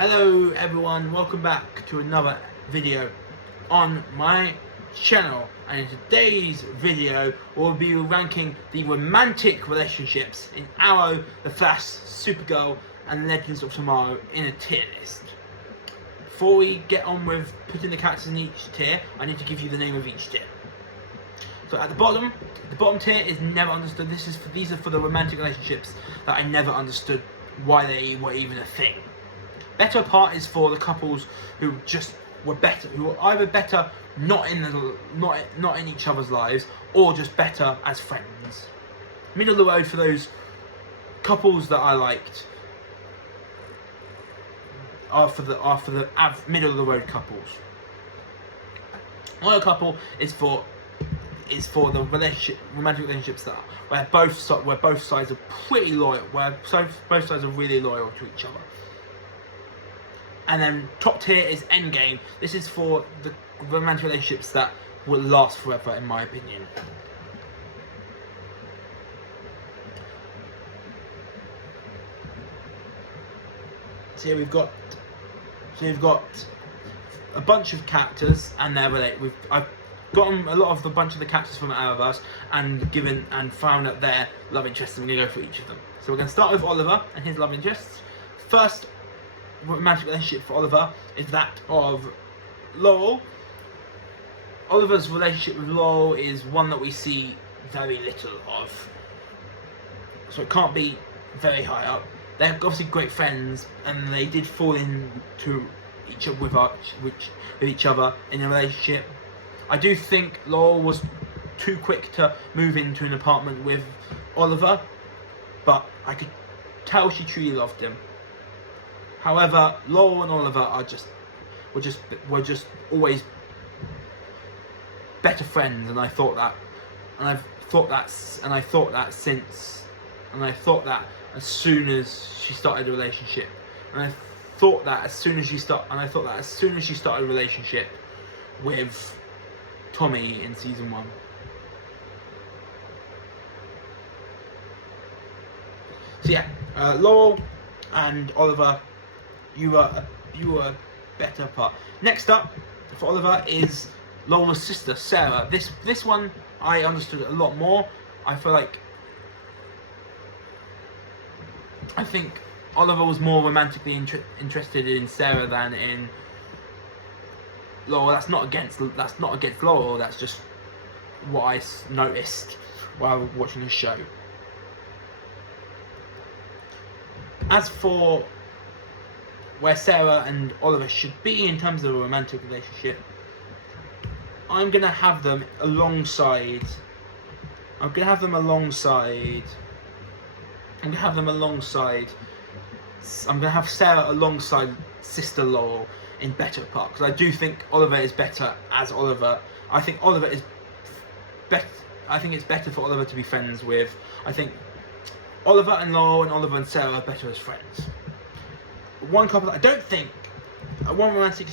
Hello everyone, welcome back to another video on my channel, and in today's video we'll be ranking the romantic relationships in Arrow, The Flash, Supergirl and Legends of Tomorrow in a tier list. Before we get on with putting the characters in each tier, I need to give you the name of each tier. So at the bottom tier is never understood. These are for the romantic relationships that I never understood why they were even a thing. Better apart is for the couples who just were better, who were either better not in each other's lives, or just better as friends. Middle of the road for those couples that I liked are for the middle of the road couples. Loyal couple is for the romantic relationships where both sides are pretty loyal, where both sides are really loyal to each other. And then top tier is Endgame. This is for the romantic relationships that will last forever, in my opinion. So here we've got a bunch of characters, and they're related. I've gotten a bunch of the characters from Arrowverse and found out their love interests, and we're gonna go for each of them. So we're gonna start with Oliver and his love interests. First romantic relationship for Oliver is that of Laurel. Oliver's relationship with Laurel is one that we see very little of, so it can't be very high up. They're obviously great friends, and they did fall into each other with each other in a relationship. I do think Laurel was too quick to move into an apartment with Oliver, but I could tell she truly loved him. However, Laurel and Oliver were just always better friends, and I thought that as soon as she started a relationship, and I thought that as soon as she started a relationship with Tommy in season 1. So yeah, Laurel and Oliver, you were a better part. Next up for Oliver is Laurel's sister, Sarah. This one I understood a lot more. I think Oliver was more romantically interested in Sarah than in Laurel. That's not against Laurel. That's just what I noticed while watching the show. As for where Sarah and Oliver should be in terms of a romantic relationship, I'm gonna have Sarah alongside sister Laurel in better part, because I do think Oliver is better as Oliver. I think it's better for Oliver to be friends with. I think Oliver and Laurel and Oliver and Sarah are better as friends. One romantic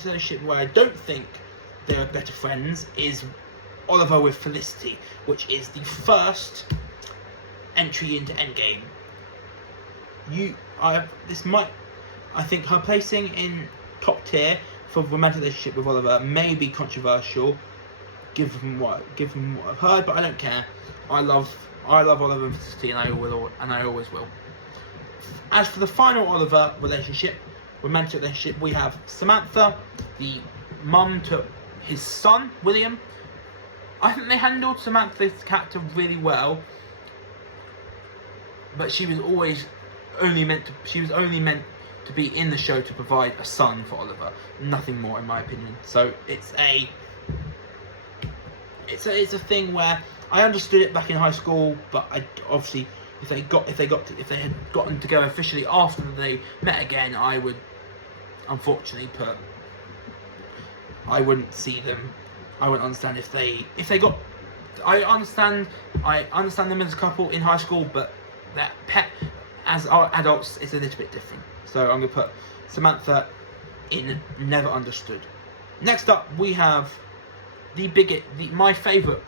relationship where I don't think they are better friends is Oliver with Felicity, which is the first entry into Endgame. I think her placing in top tier for romantic relationship with Oliver may be controversial, given what I've heard, but I don't care. I love Oliver and Felicity, and I always will. As for the final Oliver romantic relationship, we have Samantha, the mum to his son William. I think they handled Samantha's character really well, but she was only meant to be in the show to provide a son for Oliver, nothing more, in my opinion. So it's a thing where I understood it back in high school, but obviously if they had gotten together officially after they met again, I would unfortunately I wouldn't see them. I wouldn't understand if they got. I understand them as a couple in high school, but their pet as our adults is a little bit different. So I'm gonna put Samantha in never understood. Next up, we have my favourite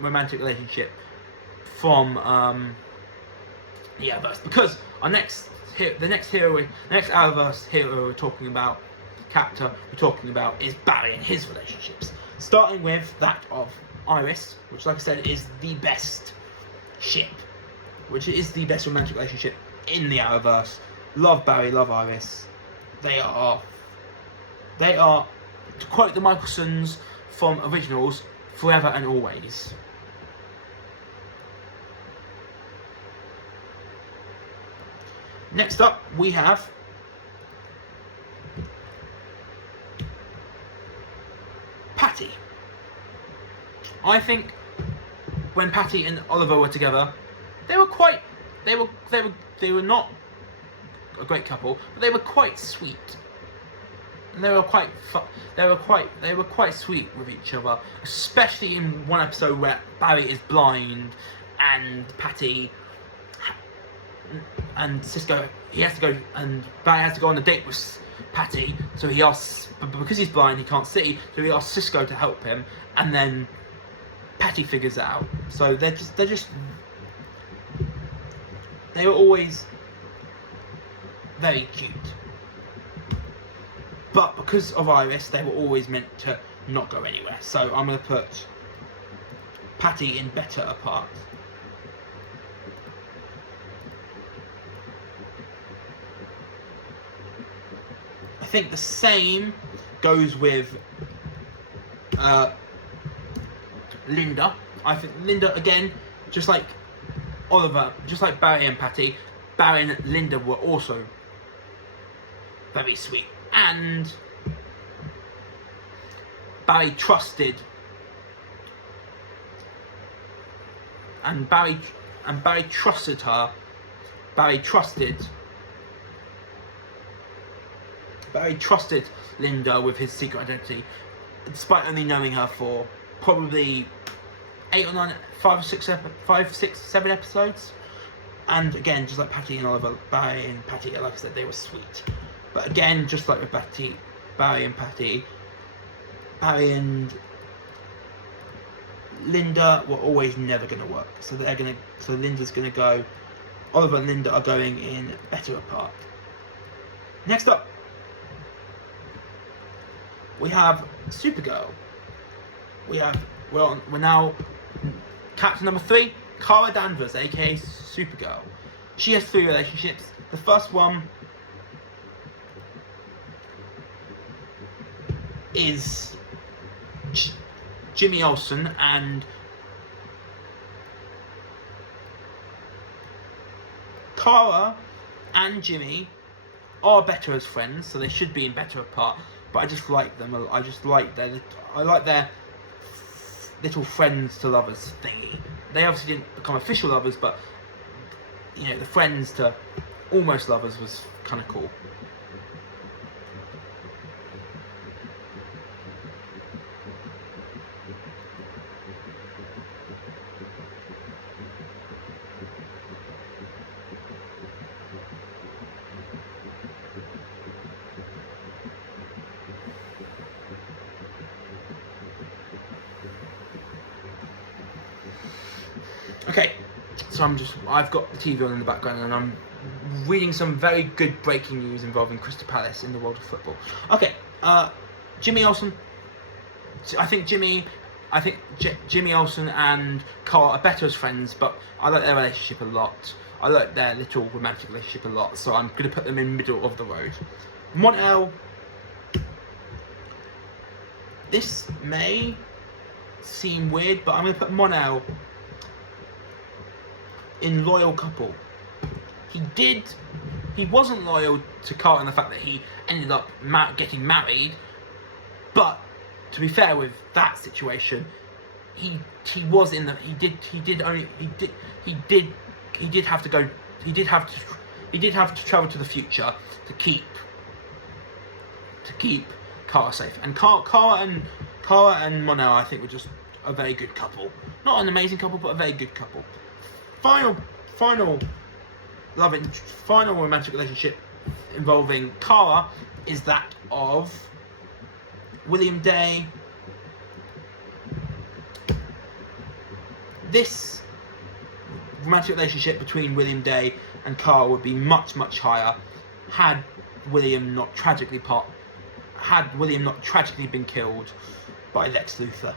romantic relationship from the Arrowverse, because our next next Arrowverse hero we're talking about, character we're talking about, is Barry and his relationships. Starting with that of Iris, which, like I said, is the best ship, which is the best romantic relationship in the Arrowverse. Love Barry, love Iris. They are, to quote the Michelsons from Originals, forever and always. Next up, we have Patty. I think when Patty and Oliver were together, they were not a great couple, but they were quite sweet. And they were quite sweet with each other, especially in one episode where Barry is blind and Patty and Cisco, Barry has to go on a date with Patty, so he asks, because he's blind, he can't see, so he asks Cisco to help him, and then Patty figures it out. So they were always very cute. But because of Iris, they were always meant to not go anywhere. So I'm going to put Patty in better apart. I think the same goes with Linda. I think Linda, again, just like Oliver, just like Barry and Patty, Barry and Linda were also very sweet. And Barry trusted, Barry trusted her. Barry trusted Linda with his secret identity, despite only knowing her for probably 5, 6, 7 episodes. And again, just like Patty and Oliver, Barry and Patty, like I said, they were sweet. But again, just like with Barry and Patty, Barry and Linda were always never going to work. So Linda's going to go. Oliver and Linda are going in better apart. Next up, we have Supergirl. We're now character number 3, Kara Danvers, aka Supergirl. She has 3 relationships. The first one is Jimmy Olsen, and Kara and Jimmy are better as friends, so they should be in better apart. But I just like them. I like their little friends to lovers thingy. They obviously didn't become official lovers, but you know, the friends to almost lovers was kind of cool. Okay, so I've got the TV on in the background and I'm reading some very good breaking news involving Crystal Palace in the world of football. Okay, Jimmy Olsen. I think Jimmy Olsen and Carl are better as friends, but I like their relationship a lot. I like their little romantic relationship a lot, so I'm going to put them in middle of the road. Mon-El. This may seem weird, but I'm going to put Mon-El in loyal couple. He wasn't loyal to Carl in the fact that he ended up getting married, but to be fair with that situation, he did have to travel to the future to keep Kara safe. And Kara and Mon-El, I think, were just a very good couple. Not an amazing couple, but a very good couple. Final romantic relationship involving Kara is that of William Day. This romantic relationship between William Day and Carl would be much, much higher had William not tragically been killed by Lex Luthor.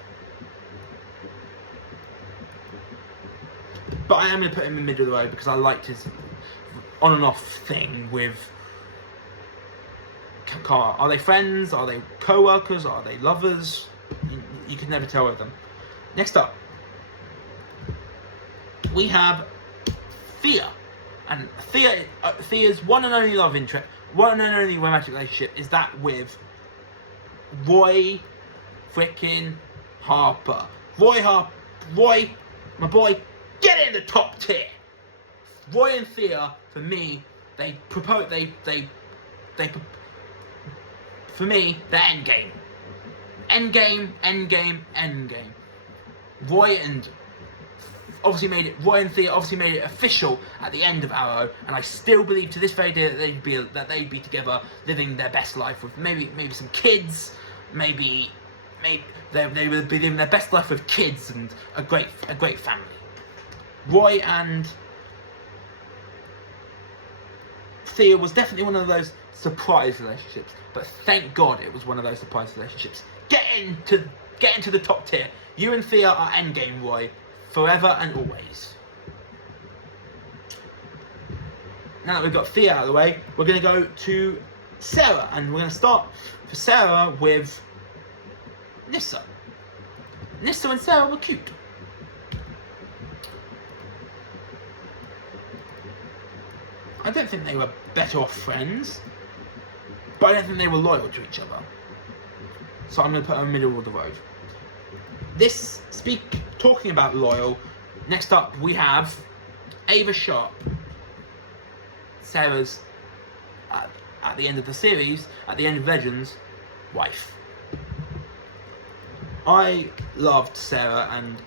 But I am going to put him in the middle of the road because I liked his on and off thing with Carl. Are they friends? Are they co-workers? Are they lovers? You can never tell with them. Next up, we have Thea. And Thea's one and only love interest, one and only romantic relationship is that with Roy frickin' Harper. Roy, my boy, get in the top tier. Roy and Thea, for me, for me, they're endgame. Endgame. Roy and Thea obviously made it official at the end of Arrow, and I still believe to this very day that they'd be together, living their best life with maybe some kids, maybe they would be living their best life with kids and a great family. Roy and Thea was definitely one of those surprise relationships, but thank God it was one of those surprise relationships. Get into the top tier. You and Thea are endgame, Roy, forever and always. Now that we've got Thea out of the way, we're going to go to Sarah, and we're going to start for Sarah with Nyssa. Nyssa and Sarah were cute. I don't think they were better off friends, but I don't think they were loyal to each other. So I'm going to put her in the middle of the road. Talking about loyal, next up we have Ava Sharp, Sarah's, at the end of the series, at the end of Legends, wife. I loved Sarah and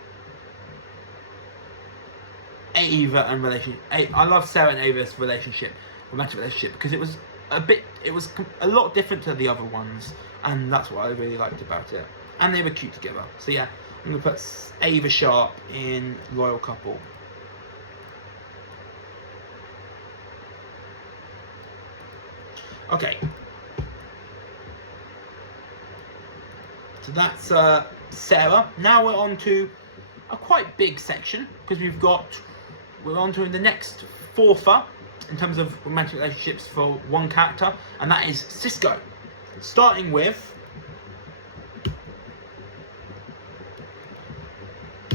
Ava and relationship. I love Sarah and Ava's romantic relationship, because it was a lot different to the other ones, and that's what I really liked about it. And they were cute together. So yeah, I'm gonna put Ava Sharp in loyal couple. Okay. So that's Sarah. Now we're on to a quite big section, because we're on to the next fourther in terms of romantic relationships for one character, and that is Cisco. Starting with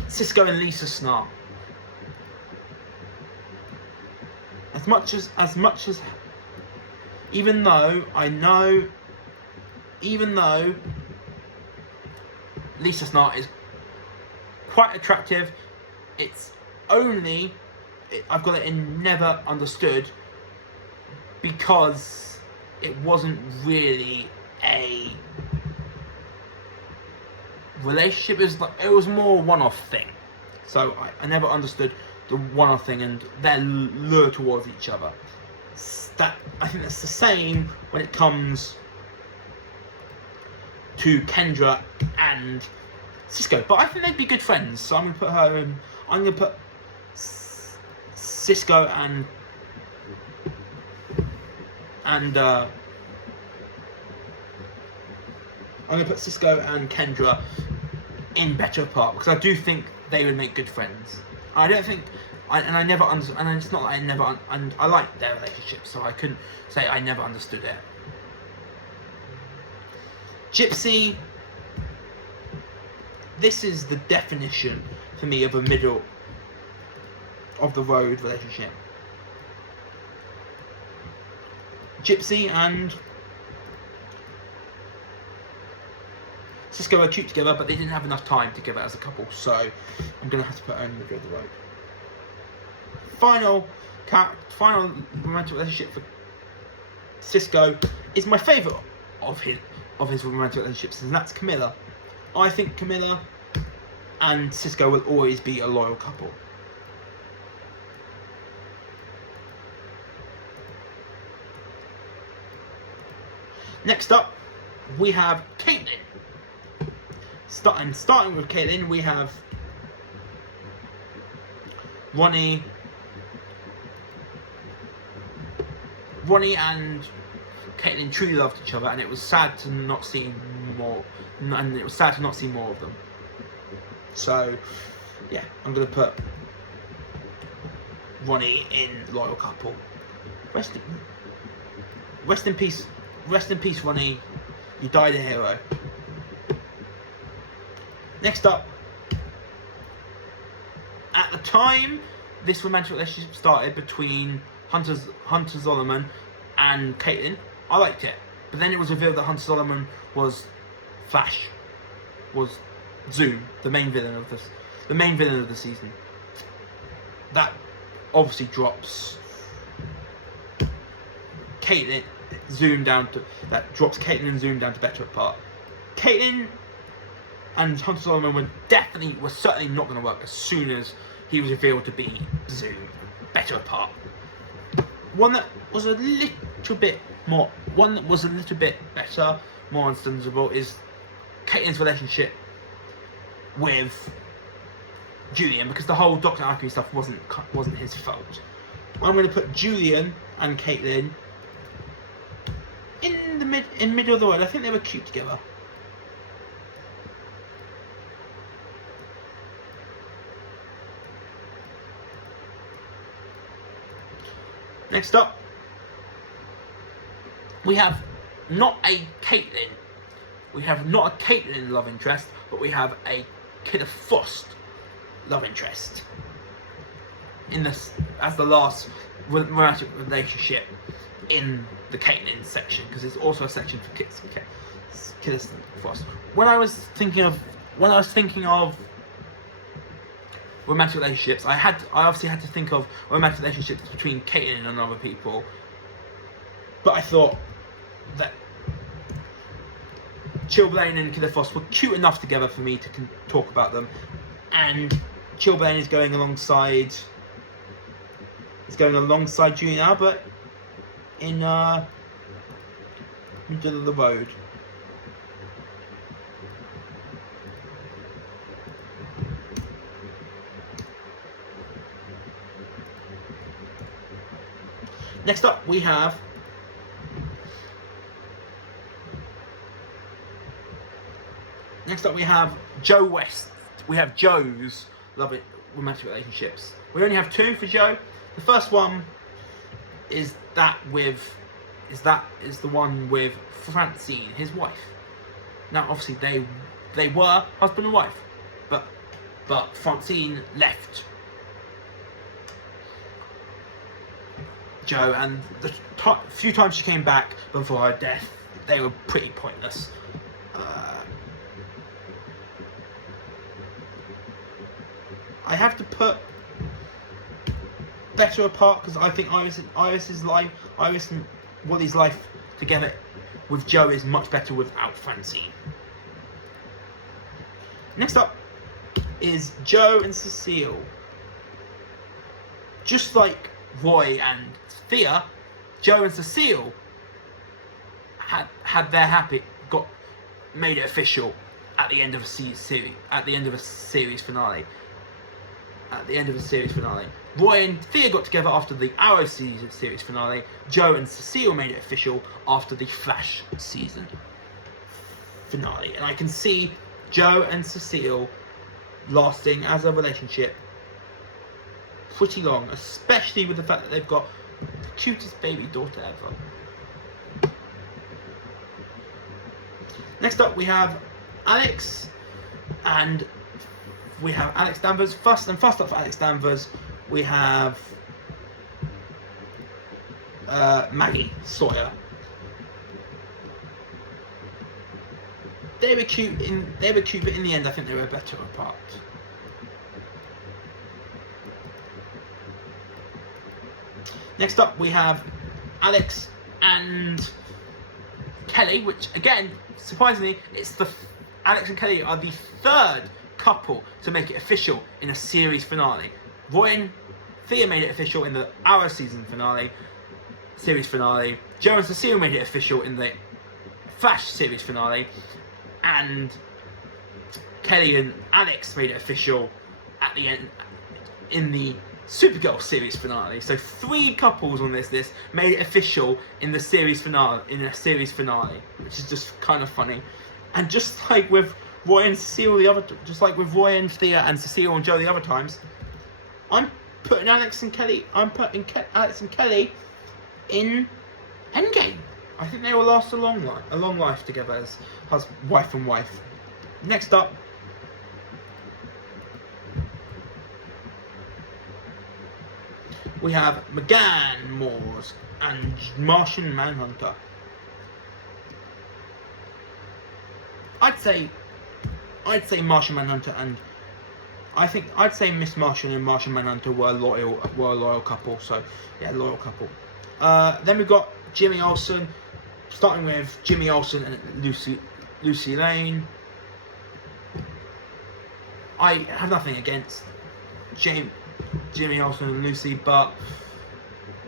Cisco and Lisa Snart. As much as even though Lisa Snart is quite attractive, I've got it in never understood, because it wasn't really a relationship. It was more one-off thing. So I never understood the one-off thing and their lure towards each other. I think that's the same when it comes to Kendra and Cisco. But I think they'd be good friends, so I'm gonna put her in. I'm gonna put Cisco and I'm gonna put Cisco and Kendra in better apart, because I do think they would make good friends. I don't think, I never understood, and it's not that I like their relationship, so I couldn't say I never understood it. Gypsy, this is the definition for me of a middle of the road relationship. Gypsy and Cisco are cute together, but they didn't have enough time together as a couple, so I'm going to have to put her in the middle of the road. Final romantic relationship for Cisco is my favourite of his romantic relationships, and that's Camilla. I think Camilla and Cisco will always be a loyal couple. Next up, we have Caitlin. Starting with Caitlin, we have Ronnie Ronnie and Caitlin truly loved each other, and it was sad to not see more. And it was sad to not see more of them. So, yeah, I'm gonna put Ronnie in loyal couple. Rest in peace, Ronnie. You died a hero. Next up, at the time this romantic relationship started between Hunter Zolomon and Caitlin, I liked it. But then it was revealed that Hunter Zolomon was Flash, was Zoom, the main villain of the season. That obviously drops Caitlin and Zoom down to better apart. Caitlin and Hunter Zolomon were certainly not going to work as soon as he was revealed to be Zoom. Better apart. One that was a little bit better, more understandable, is Caitlin's relationship with Julian, because the whole Dr. Archie stuff wasn't his fault. I'm going to put Julian and Caitlin in the middle of the road. I think they were cute together. Next up, we have not a Caitlin love interest, but we have a Killer Frost love interest in this as the last romantic relationship in the Caitlin section, because there's also a section for Killer Frost. When I was thinking of romantic relationships, I obviously had to think of romantic relationships between Caitlin and other people, but I thought that Chilblain and Killer Frost were cute enough together for me to talk about them, and Chilblain is going alongside Julian Albert in middle of the road. Next up, we have Joe West. We have Joe's romantic relationships. We only have two for Joe. The first one is the one with Francine, his wife. Now, obviously, they were husband and wife, but Francine left Joe, and the few times she came back before her death, they were pretty pointless. I have to put better apart, because I think Iris and Wally's life together with Joe is much better without Francine. Next up is Joe and Cecile. Just like Roy and Thea, Joe and Cecile made it official at the end of a series finale. Roy and Thea got together after the Arrow series finale. Joe and Cecile made it official after the Flash season finale. And I can see Joe and Cecile lasting as a relationship pretty long, especially with the fact that they've got the cutest baby daughter ever. Next up, we have Alex, and we have Alex Danvers. First up for Alex Danvers, we have Maggie Sawyer. They were cute, but in the end, I think they were better apart. Next up, we have Alex and Kelly, which again, surprisingly, Alex and Kelly are the third couple to make it official in a series finale. Roy and Thea made it official in the Arrow series finale. Joe and Cecile made it official in the Flash series finale, and Kelly and Alex made it official at the end in the Supergirl series finale. So 3 couples on this list made it official in the series finale, which is just kind of funny. And just like with Roy and Cecile just like with Roy and Thea and Cecile and Joe the other times, I'm putting Alex and Kelly in Endgame. I think they will last a long life together as wife and wife. Next up, we have McGann Moores and Martian Manhunter. I'd say Martian Manhunter, and I'd say Miss Martian and Martian Manhunter were a loyal couple. So yeah, loyal couple. Then we've got Jimmy Olsen, starting with Jimmy Olsen and Lucy Lane. I have nothing against Jimmy Olsen and Lucy, but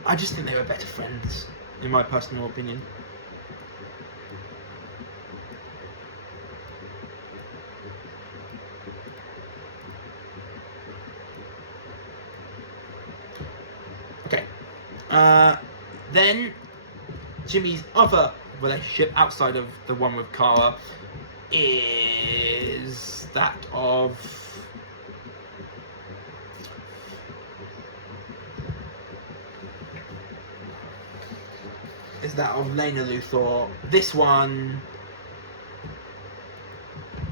I just think they were better friends, in my personal opinion. Okay. Then Jimmy's other relationship outside of the one with Kara is that of Lena Luthor. This one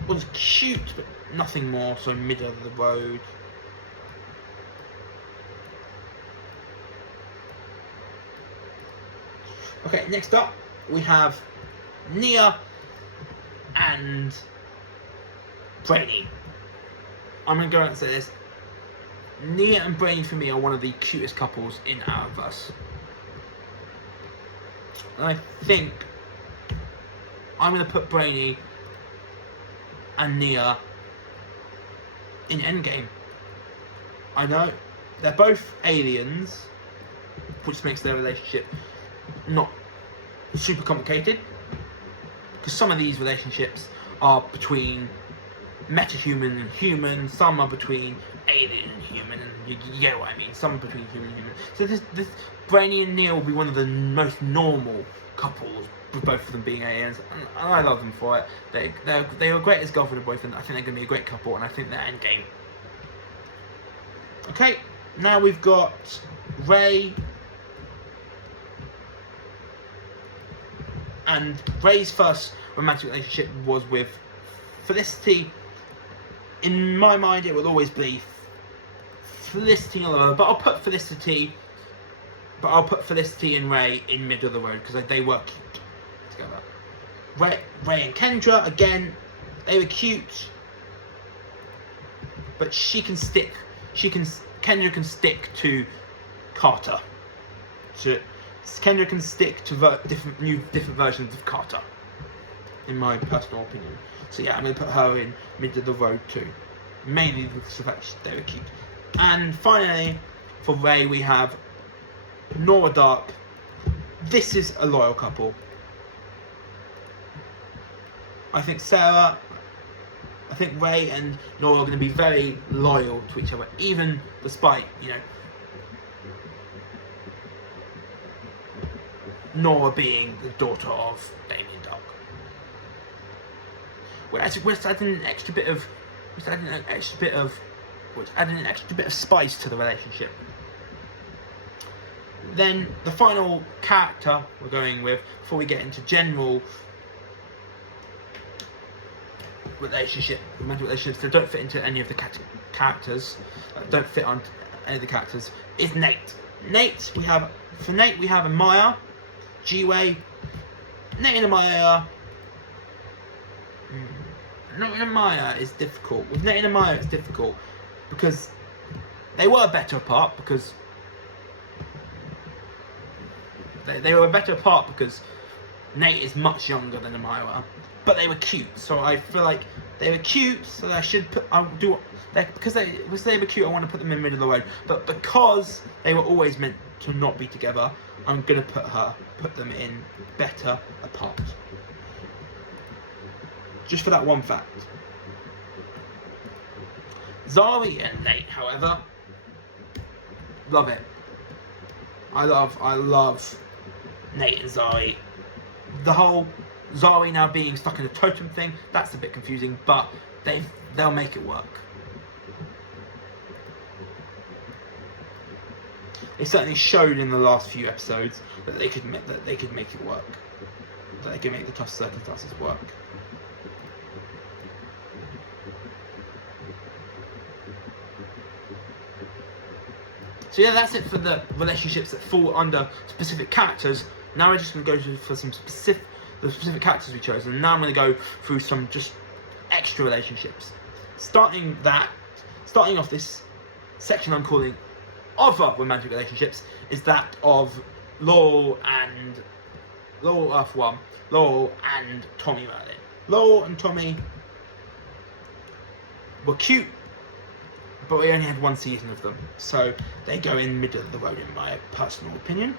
was cute, but nothing more, so middle of the road. Okay, next up we have Nia and Brainy. I'm going to go out and say this. Nia and Brainy for me are one of the cutest couples in Arrowverse. And I think I'm going to put Brainy and Nia in Endgame. I know they're both aliens, which makes their relationship not super complicated, because some of these relationships are between metahuman and human, some are between alien and human, and you get what I mean, some are between human and human. So this Brainy and Neil will be one of the most normal couples, with both of them being aliens, and I love them for it. They were great as girlfriend and boyfriend. I think they're going to be a great couple, and I think they're Endgame. Okay, now we've got Ray. And Ray's first romantic relationship was with Felicity. In my mind, it will always be Felicity and Oliver, but I'll put Felicity and Ray in middle of the road because they were cute together. Ray and Kendra, again, they were cute, but Kendra can stick to Carter. Kendra can stick to different versions of Carter, in my personal opinion. So yeah, I'm going to put her in middle of the road too, mainly because of the fact they were cute. And finally, for Ray, we have Nora Dark. This is a loyal couple. I think Ray and Nora are going to be very loyal to each other, even despite, Nora being the daughter of Damien Dark. We're adding an extra bit of spice to the relationship. Then the final character we're going with, before we get into general romantic relationships that don't fit into any of the characters, is Nate. Nate, we have Amaya, G-Way, Nate and Amaya. Nate and Amaya is difficult. With Nate and Amaya, it's difficult because they were better apart. Because they were better apart because Nate is much younger than Amaya, but they were cute. So I feel like they were cute. So I should because they were cute. I want to put them in the middle of the road. But because they were always meant to not be together, I'm gonna put them in better apart. Just for that one fact. Zari and Nate, however, Love it. I love Nate and Zari. The whole Zari now being stuck in a totem thing, that's a bit confusing, but they'll make it work. It certainly showed in the last few episodes that they could make it work. That they could make the tough circumstances work. So yeah, that's it for the relationships that fall under specific characters. Now we're just going to go for the specific characters we chose, and now I'm going to go through some just extra relationships. Starting off this section I'm calling other romantic relationships is that of Laurel Earth One, Laurel and Tommy Merlin. Laurel and Tommy were cute, but we only had one season of them, so they go in middle of the road in my personal opinion.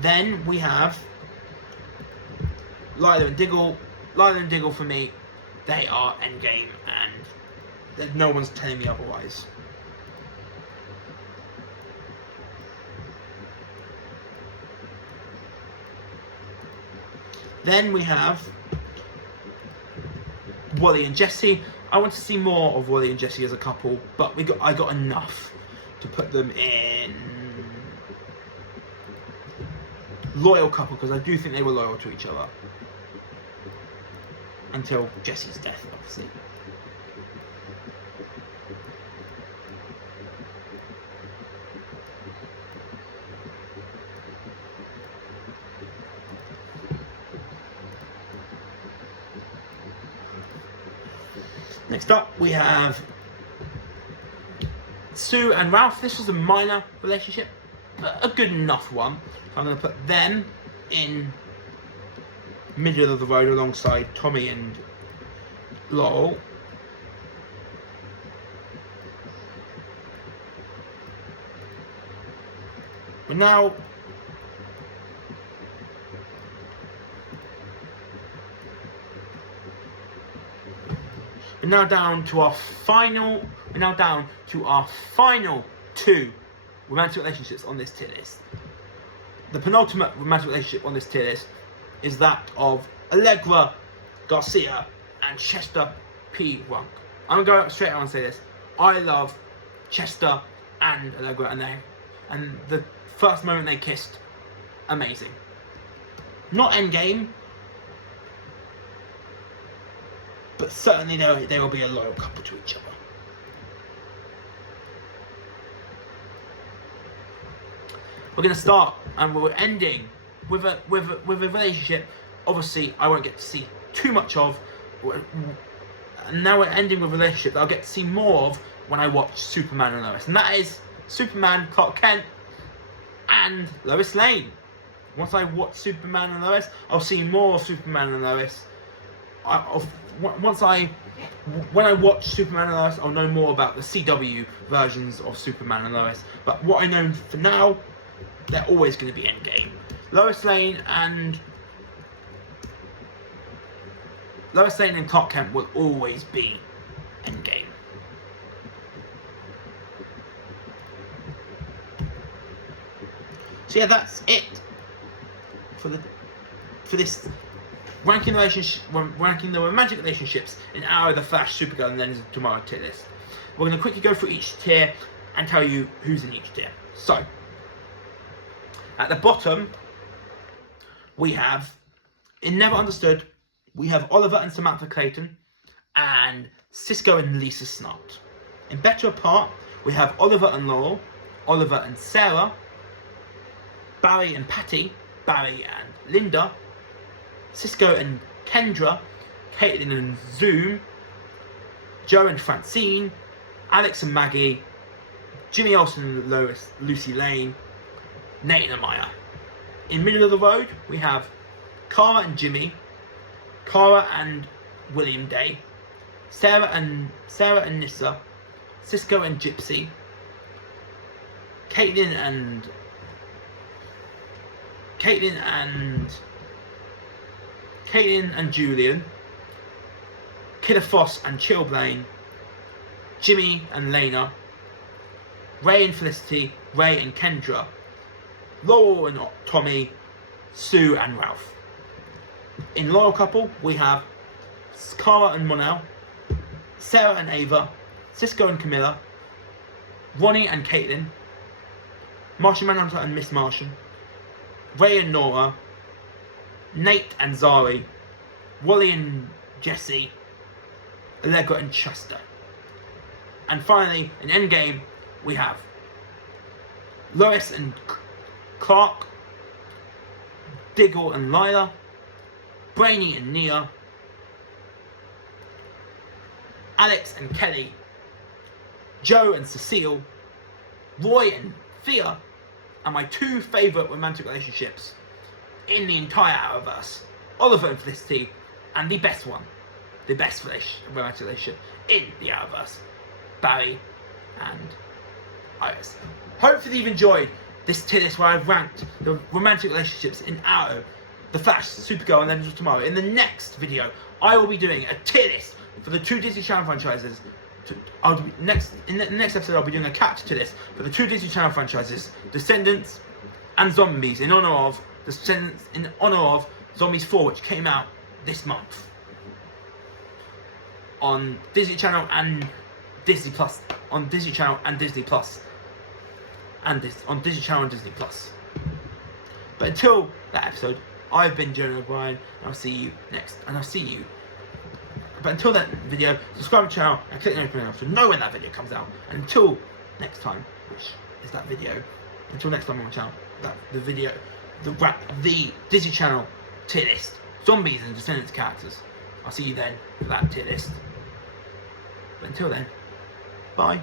Then we have Lila and Diggle. Lila and Diggle, for me, they are endgame, and no one's telling me otherwise. Then we have Wally and Jesse. I want to see more of Wally and Jesse as a couple, but I got enough to put them in loyal couple, because I do think they were loyal to each other until Jesse's death, obviously. Next up, we have Sue and Ralph. This was a minor relationship, but a good enough one. I'm going to put them in middle of the road alongside Tommy and Laurel. But now we're now down to our final two romantic relationships on this tier list. The penultimate romantic relationship on this tier list is that of Allegra Garcia and Chester P. Runk. I'm going to go straight out and say this. I love Chester and Allegra, and the first moment they kissed, amazing. Not endgame, but certainly they will be a loyal couple to each other. We're going to start and we're ending with a relationship. Obviously, I won't get to see too much of. And now we're ending with a relationship that I'll get to see more of when I watch Superman and Lois, and that is Superman, Clark Kent, and Lois Lane. Once I watch Superman and Lois, I'll see more of Superman and Lois. When I watch Superman and Lois, I'll know more about the CW versions of Superman and Lois. But what I know for now, they're always going to be endgame. Lois Lane and Clark Kent will always be endgame. So yeah, that's it for this ranking the romantic relationships in Arrow, The Flash, Supergirl, and then Tomorrow tier list. We're going to quickly go through each tier and tell you who's in each tier. So, at the bottom, we have, in Never Understood, we have Oliver and Samantha Clayton, and Cisco and Lisa Snart. In Better Apart, we have Oliver and Laurel, Oliver and Sarah, Barry and Patty, Barry and Linda, Cisco and Kendra, Caitlin and Zoom, Joe and Francine, Alex and Maggie, Jimmy Olsen and Lucy Lane, Nate and Amaya. In middle of the road, we have Cara and Jimmy, Cara and William Day, Sarah and Nissa, Cisco and Gypsy, Caitlin and Julian, Killer Frost and Chillblaine, Jimmy and Lena, Ray and Felicity, Ray and Kendra, Laurel and Tommy, Sue and Ralph. In Loyal Couple, we have Cara and Monel, Sarah and Ava, Cisco and Camilla, Ronnie and Caitlin, Martian Manhunter and Miss Martian, Ray and Nora, Nate and Zari, Wally and Jesse, Allegra and Chester. And finally, in Endgame, we have Lois and Clark, Diggle and Lila, Brainy and Nia, Alex and Kelly, Joe and Cecile, Roy and Thea, and my two favourite romantic relationships in the entire Arrowverse, Oliver and Felicity, and the best one, the best romantic relationship in the Arrowverse, Barry and Iris. Hopefully you've enjoyed this tier list where I've ranked the romantic relationships in Arrow, The Flash, Supergirl, and Legends of Tomorrow. In the next video, I will be doing a tier list for the 2 Disney Channel franchises. In the next episode, I'll be doing a character tier list for the 2 Disney Channel franchises, Descendants and Zombies, in honour of Zombies 4, which came out this month on Disney Channel and Disney Plus, on Disney Channel and Disney Plus, and on Disney Channel and Disney Plus. But until that episode, I've been Jonah O'Brien, and I'll see you next. But until that video, subscribe to the channel and click the notification bell to know when that video comes out. And until next time, which is that video, until next time on my channel, the Disney Channel tier list, Zombies and Descendants characters. I'll see you then for that tier list. But until then, bye.